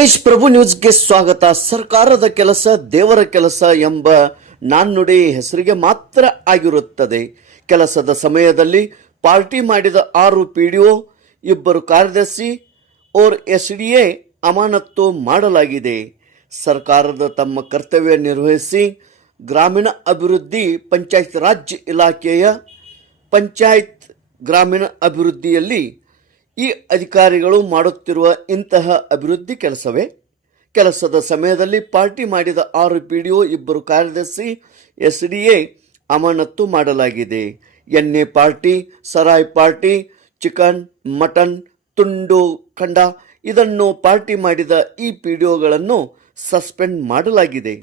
ದೇಶ್ ಪ್ರಭು ನ್ಯೂಸ್ಗೆ ಸ್ವಾಗತ. ಸರ್ಕಾರದ ಕೆಲಸ ದೇವರ ಕೆಲಸ ಎಂಬ ನಾಣ್ಣುಡಿ ಹೆಸರಿಗೆ ಮಾತ್ರ ಆಗಿರುತ್ತದೆ. ಕೆಲಸದ ಸಮಯದಲ್ಲಿ ಪಾರ್ಟಿ ಮಾಡಿದ 6 ಪಿಡಿಒ, 2 ಕಾರ್ಯದರ್ಶಿ और ಎಸ್ಡಿಎ ಅಮಾನತು ಮಾಡಲಾಗಿದೆ. ಸರ್ಕಾರದ ತಮ್ಮ ಕರ್ತವ್ಯ ನಿರ್ವಹಿಸಿ ಗ್ರಾಮೀಣ ಅಭಿವೃದ್ಧಿ ಪಂಚಾಯತ್ ರಾಜ್ ಇಲಾಖೆಯ ಪಂಚಾಯತ್ ಗ್ರಾಮೀಣ ಅಭಿವೃದ್ಧಿಯಲ್ಲಿ ಈ ಅಧಿಕಾರಿಗಳು ಮಾಡುತ್ತಿರುವ ಇಂತಹ ಅಭಿವೃದ್ಧಿ ಕೆಲಸವೇ? ಕೆಲಸದ ಸಮಯದಲ್ಲಿ ಪಾರ್ಟಿ ಮಾಡಿದ 6 ಪಿಡಿಒ, 2 ಕಾರ್ಯದರ್ಶಿ, ಎಸ್ಡಿಎ ಅಮಾನತು ಮಾಡಲಾಗಿದೆ. ಎಣ್ಣೆ ಪಾರ್ಟಿ, ಸರಾಯ್ ಪಾರ್ಟಿ, ಚಿಕನ್, ಮಟನ್, ತುಂಡು ಖಂಡ ಇದನ್ನು ಪಾರ್ಟಿ ಮಾಡಿದ ಈ ಪಿಡಿಒಗಳನ್ನು ಸಸ್ಪೆಂಡ್ ಮಾಡಲಾಗಿದೆ.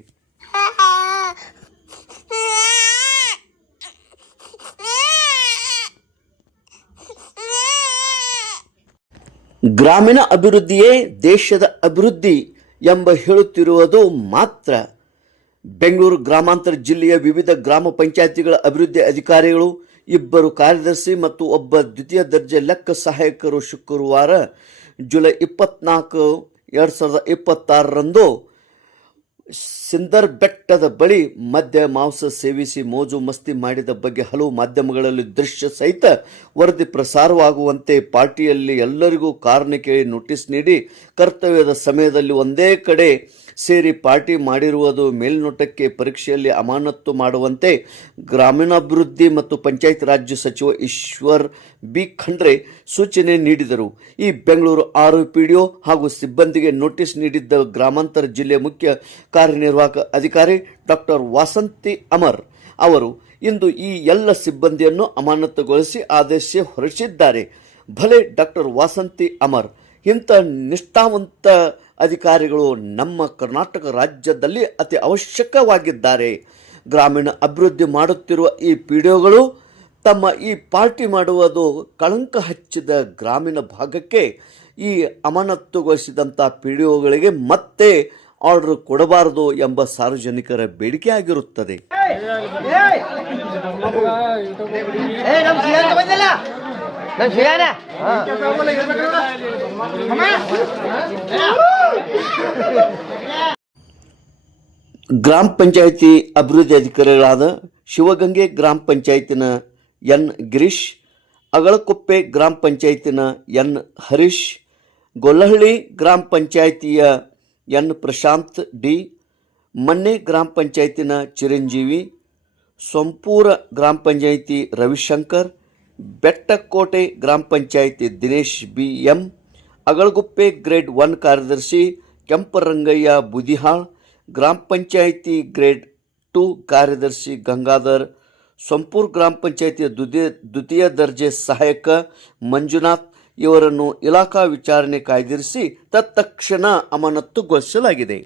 ಗ್ರಾಮೀಣ ಅಭಿವೃದ್ಧಿಯೇ ದೇಶದ ಅಭಿವೃದ್ಧಿ ಎಂಬ ಹೇಳುತ್ತಿರುವುದು ಮಾತ್ರ. ಬೆಂಗಳೂರು ಗ್ರಾಮಾಂತರ ಜಿಲ್ಲೆಯ ವಿವಿಧ ಗ್ರಾಮ ಪಂಚಾಯಿತಿಗಳ ಅಭಿವೃದ್ಧಿ ಅಧಿಕಾರಿಗಳು, 2 ಕಾರ್ಯದರ್ಶಿ ಮತ್ತು 1 ದ್ವಿತೀಯ ದರ್ಜೆ ಲೆಕ್ಕ ಸಹಾಯಕರು ಶುಕ್ರವಾರ ಜುಲೈ 24, 2026ರಂದು ಸಿಂದರ್ ಬೆಟ್ಟದ ಬಳಿ ಮದ್ಯ ಮಾಂಸ ಸೇವಿಸಿ ಮೋಜು ಮಸ್ತಿ ಮಾಡಿದ ಬಗ್ಗೆ ಹಲವು ಮಾಧ್ಯಮಗಳಲ್ಲಿ ದೃಶ್ಯ ಸಹಿತ ವರದಿ ಪ್ರಸಾರವಾಗುವಂತೆ ಪಾರ್ಟಿಯಲ್ಲಿ ಎಲ್ಲರಿಗೂ ಕಾರಣ ಕೇಳಿ ನೋಟಿಸ್ ನೀಡಿ ಕರ್ತವ್ಯದ ಸಮಯದಲ್ಲಿ ಒಂದೇ ಕಡೆ ಸೇರಿ ಪಾರ್ಟಿ ಮಾಡಿರುವುದು ಮೇಲ್ನೋಟಕ್ಕೆ ಪರೀಕ್ಷೆಯಲ್ಲಿ ಅಮಾನತು ಮಾಡುವಂತೆ ಗ್ರಾಮೀಣಾಭಿವೃದ್ಧಿ ಮತ್ತು ಪಂಚಾಯತ್ ರಾಜ್ಯ ಸಚಿವ ಈಶ್ವರ್ ಬಿ ಖಂಡ್ರೆ ಸೂಚನೆ ನೀಡಿದರು. ಈ ಬೆಂಗಳೂರು 6 ಪಿಡಿಒ ಹಾಗೂ ಸಿಬ್ಬಂದಿಗೆ ನೋಟಿಸ್ ನೀಡಿದ್ದ ಗ್ರಾಮಾಂತರ ಜಿಲ್ಲೆಯ ಮುಖ್ಯ ಕಾರ್ಯನಿರ್ವಾಹಕ ಅಧಿಕಾರಿ ಡಾಕ್ಟರ್ ವಾಸಂತಿ ಅಮರ್ ಅವರು ಇಂದು ಈ ಎಲ್ಲ ಸಿಬ್ಬಂದಿಯನ್ನು ಅಮಾನತುಗೊಳಿಸಿ ಆದೇಶ ಹೊರಡಿಸಿದ್ದಾರೆ. ಭಲೆ ಡಾಕ್ಟರ್ ವಾಸಂತಿ ಅಮರ್, ಇಂಥ ನಿಷ್ಠಾವಂತ ಅಧಿಕಾರಿಗಳು ನಮ್ಮ ಕರ್ನಾಟಕ ರಾಜ್ಯದಲ್ಲಿ ಅತಿ ಅವಶ್ಯಕವಾಗಿದ್ದಾರೆ. ಗ್ರಾಮೀಣ ಅಭಿವೃದ್ಧಿ ಮಾಡುತ್ತಿರುವ ಈ ಪಿಡಿಒಗಳು ತಮ್ಮ ಈ ಪಾರ್ಟಿ ಮಾಡುವುದು ಕಳಂಕ ಹಚ್ಚಿದ ಗ್ರಾಮೀಣ ಭಾಗಕ್ಕೆ ಈ ಅಮಾನತುಗೊಳಿಸಿದಂಥ ಪಿಡಿಒಗಳಿಗೆ ಮತ್ತೆ ಆರ್ಡರ್ ಕೊಡಬಾರದು ಎಂಬ ಸಾರ್ವಜನಿಕರ ಬೇಡಿಕೆ ಆಗಿರುತ್ತದೆ. ಗ್ರಾಮ ಪಂಚಾಯಿತಿ ಅಭಿವೃದ್ಧಿ ಅಧಿಕಾರಿಗಳಾದ ಶಿವಗಂಗೆ ಗ್ರಾಮ ಪಂಚಾಯತಿನ ಎನ್ ಗಿರೀಶ್, ಅಗಳಕೊಪ್ಪೆ ಗ್ರಾಮ ಪಂಚಾಯತಿನ ಎನ್ ಹರೀಶ್, ಗೊಲ್ಲಹಳ್ಳಿ ಗ್ರಾಮ ಪಂಚಾಯಿತಿಯ ಎನ್ ಪ್ರಶಾಂತ್ ಡಿ, ಮನ್ನೆ ಗ್ರಾಮ ಪಂಚಾಯತಿನ ಚಿರಂಜೀವಿ, ಸೊಂಪೂರ ಗ್ರಾಮ ಪಂಚಾಯಿತಿ ರವಿಶಂಕರ್, ಬೆಟ್ಟಕೋಟೆ ಗ್ರಾಮ panchayat Dinesh B M, Agalaguppe grade 1 ಕಾರ್ಯದರ್ಶಿ ಕೆಂಪರಂಗಯ್ಯ ಬುದಿಹಾಳ್, ಗ್ರಾಮ ಪಂಚಾಯಿತಿ ಗ್ರೇಡ್ 2 ಕಾರ್ಯದರ್ಶಿ ಗಂಗಾಧರ್, ಸೊಂಪೂರ್ ಗ್ರಾಮ ಪಂಚಾಯಿತಿಯ ದ್ವಿತೀಯ ದರ್ಜೆ ಸಹಾಯಕ ಮಂಜುನಾಥ್ ಇವರನ್ನು ಇಲಾಖಾ ವಿಚಾರಣೆ ಕಾಯ್ದಿರಿಸಿ ತತ್ಕ್ಷಣ ಅಮಾನತುಗೊಳಿಸಲಾಗಿದೆ.